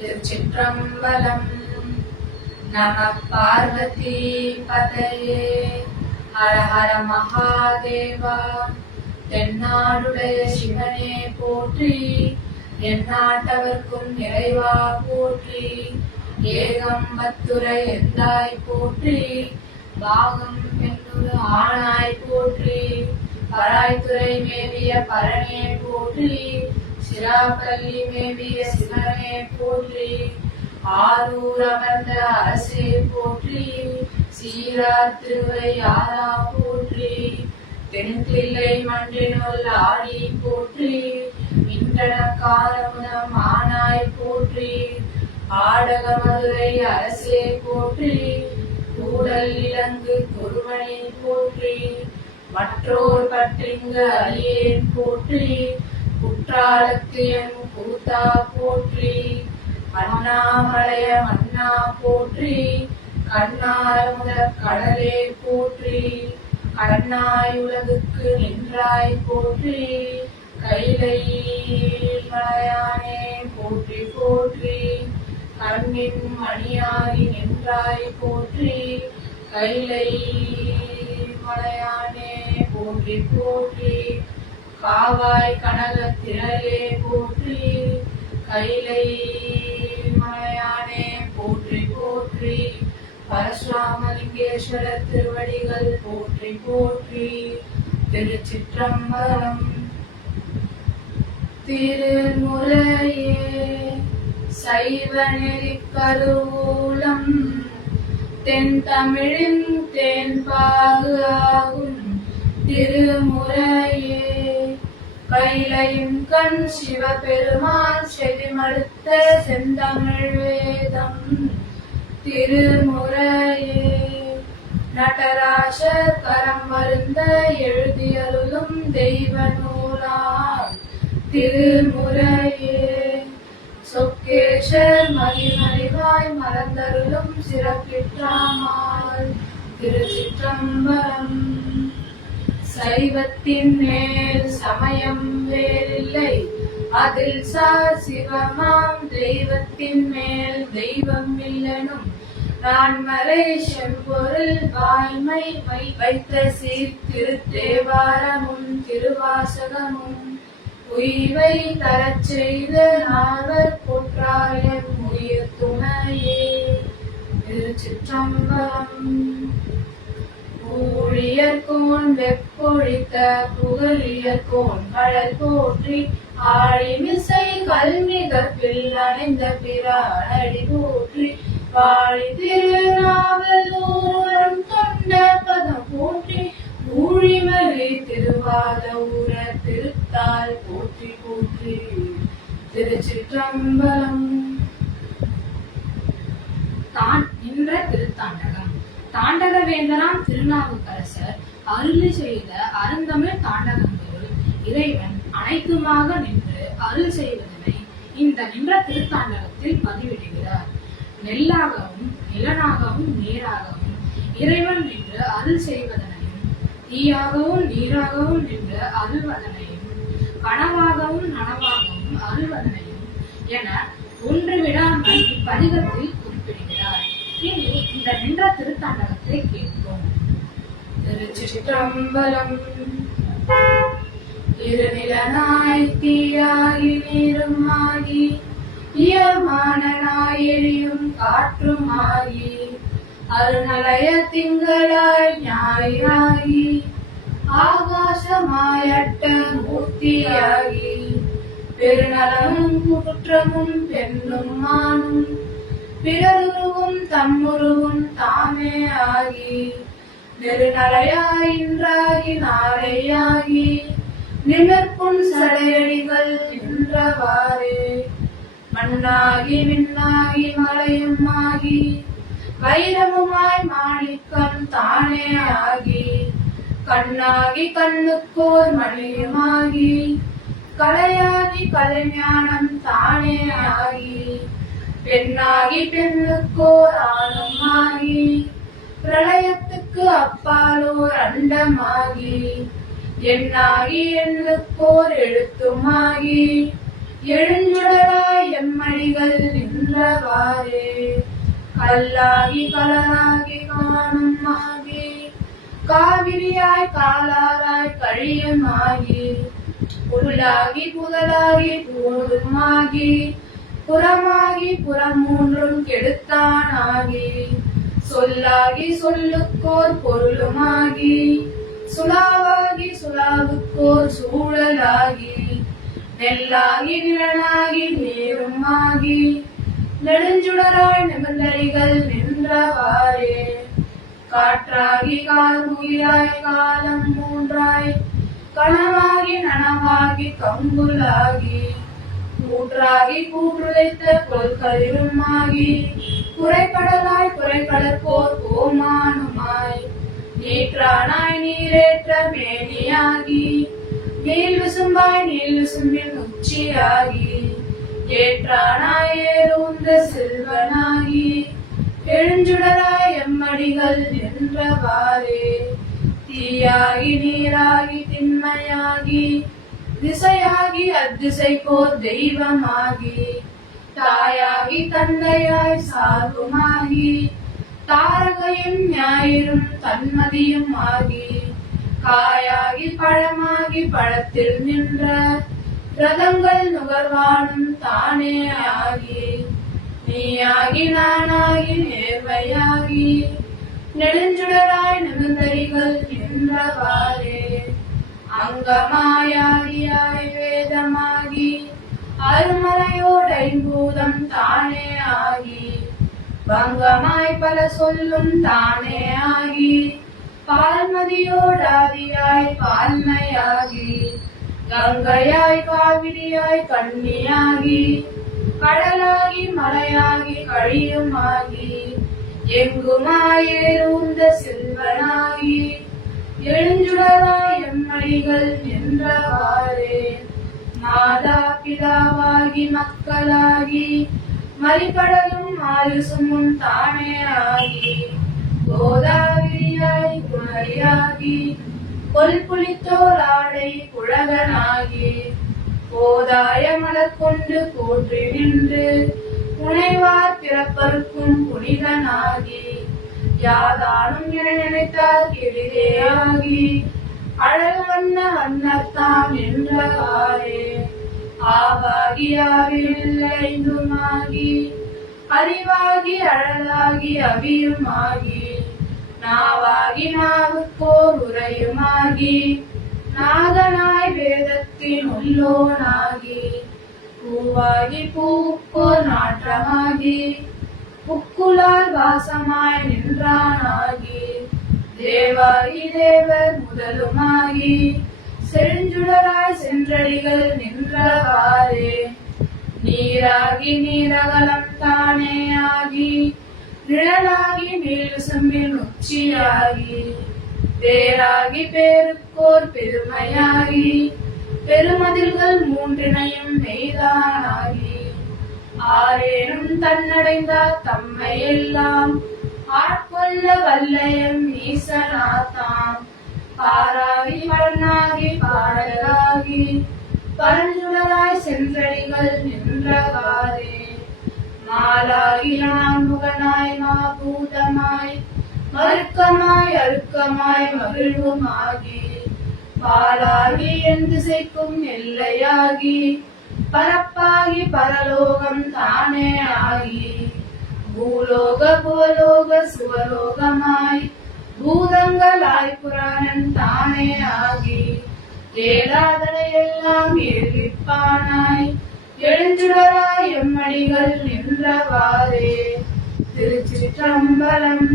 திருச்சிற்றம்பலம். நம பார்வதி பதையே. ஹர ஹர மகாதேவா. தென்னாடுடைய சிவனே போற்றி, எந்நாட்டவர்க்கும் இறைவா போற்றி. ஏகம்பத்துரை எந்தாய் போற்றி, பாகம் பெண்ணுரு ஆனாய் போற்றி. பராய்த்துறை மேவிய பரனே போற்றி, சிராப்பள்ளி மேவிய சிவனே போற்றி. ஆரூர் அமர்ந்த அரசே போற்றி, சீரார் திருவை ஆரா போற்றி. தென்தில்லை மன்றினுள் ஆடி போற்றி, இன்றனக்காரமுதம் ஆனாய் போற்றி. ஆடக மதுரை அரசே போற்றி, கூடல் இலங்கு குருவனை போற்றி. மற்றோர் பற்றிங்கு அரியேன் போற்றி, குற்றாலத்து என் கூத்தா போற்றி. அண்ணாமலைய மன்னா போற்றி, கண்ணாரமுத கடலே போற்றி. கண்ணாய் உலகுக்கு நின்றாய் போற்றி, கைலை மலையானே போற்றி போற்றி. கண்ணின் மணியாகி நின்றாய் போற்றி, கைலை மலையானே போற்றி போற்றி. காவாய் கனக திரளே போற்றி, கைலை மலையானே போற்றி போற்றி. பரசுராமலிங்கேஸ்வர திருவடிகள் போற்றி போற்றி. திருச்சிற்றம்பலம். திருமுறையே சைவ நெறிக் கருவூலம், தென் தமிழின் தேன்பாகு ஆகும் திருமுறையே. கைலையும் கண் சிவபெருமான் செவிமடுத்த செந்தமிழ் வேதம் திருமுறையே. நடராசர் கரம் வருந்த எழுதியருளும் தெய்வ நூலார் திருமுறையே. சொக்கேஷர் மதிமறிவாய் மறந்தருளும் சிறப்பிற்றாமால் திருச்சிற்றம்பலம். சைவத்தின் மேல் சமயம் வேறில்லை, அதில் சார் சிவமாம் தெய்வத்தின் மேல் தெய்வம் இல்லனும். நான்மறை செம்பொருள் வாய்மை வைத்த சீர்திருத்தேவாரமும் திருவாசகமும் உய்வை தரச் செய்த நாவர் போற்றாயம் உயிர் துணையே. திருச்சிற்றம்பலம். ஊழியர்கோன் வெப்பொழித்த புகழியர்கோன் கடல் போற்றி, ஆழிமிசை கல்மிகப்பில் அணைந்த பிரானடி போற்றி. வாழி திருநாவலூரம் தொண்ட பதம் போற்றி, ஊழிமலை திருவாத ஊர திருத்தால் போற்றி போற்றி. திருச்சிற்றம்பலம். தான் நின்ற திருத்தாண்டகம். தாண்டக வேந்தனாம் திருநாவுக்கரசர் அருளி செய்த அருந்தமிழ் தாண்டகங்களுள் இறைவன் அனைத்துமாக நின்று அருள் செய்வதனை இந்த நின்ற திருத்தாண்டகத்தில் பதிவிடுகிறார். நெல்லாகவும் நிலனாகவும் நீராகவும் இறைவன் நின்று அருள் செய்வதனையும், தீயாகவும் நீராகவும் நின்று அருள்வதனையும், கனவாகவும் நனவாகவும் அருள்வதனையும் என ஒன்று விடாமல் இப்பதிகத்தில் குறிப்பிடுகிறார். இனி இந்த நின்ற திருத்தாண்டகத்தை கேட்போம். திருச்சிற்றம்பலம். இருநிலனாய் தீயாகி நீருமாகி, இயமானனாய் எரியும் காற்றுமாகி, அருணலய திங்களாய் ஞாயிறாகி, ஆகாசமாயட்ட மூர்த்தியாகி, பெருநலமும் குற்றமும் பெண்ணும் மானும் பிறருருவும் தம்முருவும் தாமே ஆகி, நெருநலையாயின்றாகி நாளையாகி, நிமிர்ப்புண் சடையடிகள் நின்றவாறே. மண்ணாகி விண்ணாகி மலையும் ஆகி, வைரமுமாய் மாணிக்கம் தானே ஆகி, கண்ணாகி கண்ணுக்கோர் மணியுமாகி, கலையாகி கலைஞானம் தானே ஆகி, பெண்ணாகி பெண்ணுக்கோர் ஆணும் ஆகி, பிரளயத்துக்கு அப்பாலோர் அண்டமாகி, எண்ணாகி எண்ணுக்கோர் எழுத்துமாகி, எழுஞ்சுடராய் எம்மடிகள் நின்றவாறே. கல்லாகி கலராகி காணும் ஆகி காவிரியாய் காலாராய் கழியும் ஆகி புல்லாகி புதலாகி பூடுமாகி புறமாகி புறம் மூன்றும் கெடுத்தானாகி சொல்லாகி சொல்லுக்கோர் பொருளுமாகி சுலாவாகி சுலாவுக்கோர் சூழலாகி நெல்லாகி நிழலாகி நேருமாகி நெடுஞ்சுடராய் நிபந்தனைகள் நின்றவாறே. காற்றாகி கார்முகிலாய் காலம் மூன்றாய் கனவாகி நனவாகி கங்குலாகி கூற்றாகி கூற்றுரைத்த கொள்கலிருமாகி குறைக்கடலாய் குறைக்கடற்போர் கோமானுமாய் நீற்றானாய் நீரேற்ற மேனியாகி நீல் விசும்பாய் நீல் விசும்பின் உச்சியாகி ஏற்றானாய் ஏறுந்த செல்வனாகி எழுஞ்சுடராய் எம்மடிகள் நின்றவாறே. தீயாகி நீராகி திண்மையாகி திசையாகி அத்திசைக்கோர் தெய்வமாகி தாயாகி தந்தையாய் சார்புமாகி தாரகையும் ஞாயிறும் தன்மதியும் ஆகி காயாகி பழமாகி பழத்தில் நின்ற ரதங்கள் நுகர்வானும் தானே ஆகி நீயாகி நானாகி நேர்மையாகி நெடுஞ்சுடராய் நிமிந்தரிகள் நின்றவாறே. அங்கமாயாகியாய் வேதமாகி அருமறையோடு ஐம்பூதம் தானே ஆகி பங்கமாய் பல சொல்லும் தானே ஆகி பால்மதியோடாதியாய் பால்மையாகி கங்கையாய் காவிரியாய் கண்ணியாகி கடலாகி மலையாகி கழியுமாகி எங்குமாயேறுந்த செல்வனாகி எழுஞ்சுடராய் எம்மடிகள் நின்றவாறே. மாதா பிதாவாகி மக்களாகி மறிகடலும் ஆயுசுமும் தானே ஆகி கோதாவிரியாய் குணரியாகி கொல்புளித்தோர் ஆடை குழகனாகி போதாய மலர் கொண்டு போற்றி நின்று புனைவார் பிறப்பருக்கும் புனிதனாகி யாதானும் என நினைத்தால் எளிதேயாகி அழல் வண்ண வண்ணத்தான் நின்றவாறே. ஆவாகி ஆவில்லைந்துமாகி அறிவாகி அழலாகி அவியுமாகி நாவாகி நாவுக்கோர் உரையுமாகி நாதனாய் வேதத்தின் உள்ளோனாகி பூவாகி பூக்கோர் நாற்றமாகி புக்குளால் வாசமாய் நின்றானாகி தேவாகி தேவர் முதலுமாகி செழுஞ்சுடராய் சென்றடிகள் நின்றவாறே. நீராகி நீரகலம் தானே ஆகி நிழலாகி நீல் விசும்பின் உச்சியாகி பேராகி பேருக்கோர் பெருமையாகி பெருமதில்கள் மூன்றினையும் மெய்தானாகி ஆரேனும் தன்னடைந்தார் தம்மை எல்லாம் ஆட்கொள்ள வல்லயம் ஈசனாத்தாம் பாராகி பலனாகி பாடலாகி பரஞ்சுடராய் சென்றடிகள் நின்றவாறே. மாலாகி நான்முகனாய் மாபூதமாய் மறுக்கமாய் அறுக்கமாய் மகிழ்வுமாகி பாலாகி என் திசைக்கும் எல்லையாகி பரப்பாகி பரலோகம் தானே ஆகி பூலோக புவலோக சுவலோகமாய் பூதங்களாய் புராணன் தானே ஆகி ஏலாதனை எல்லாம் ஏழிப்பானாய் எழுஞ்சுடராய் எம்மடிகள் நின்றவாறே. திருச்சிற்றம்பலம்.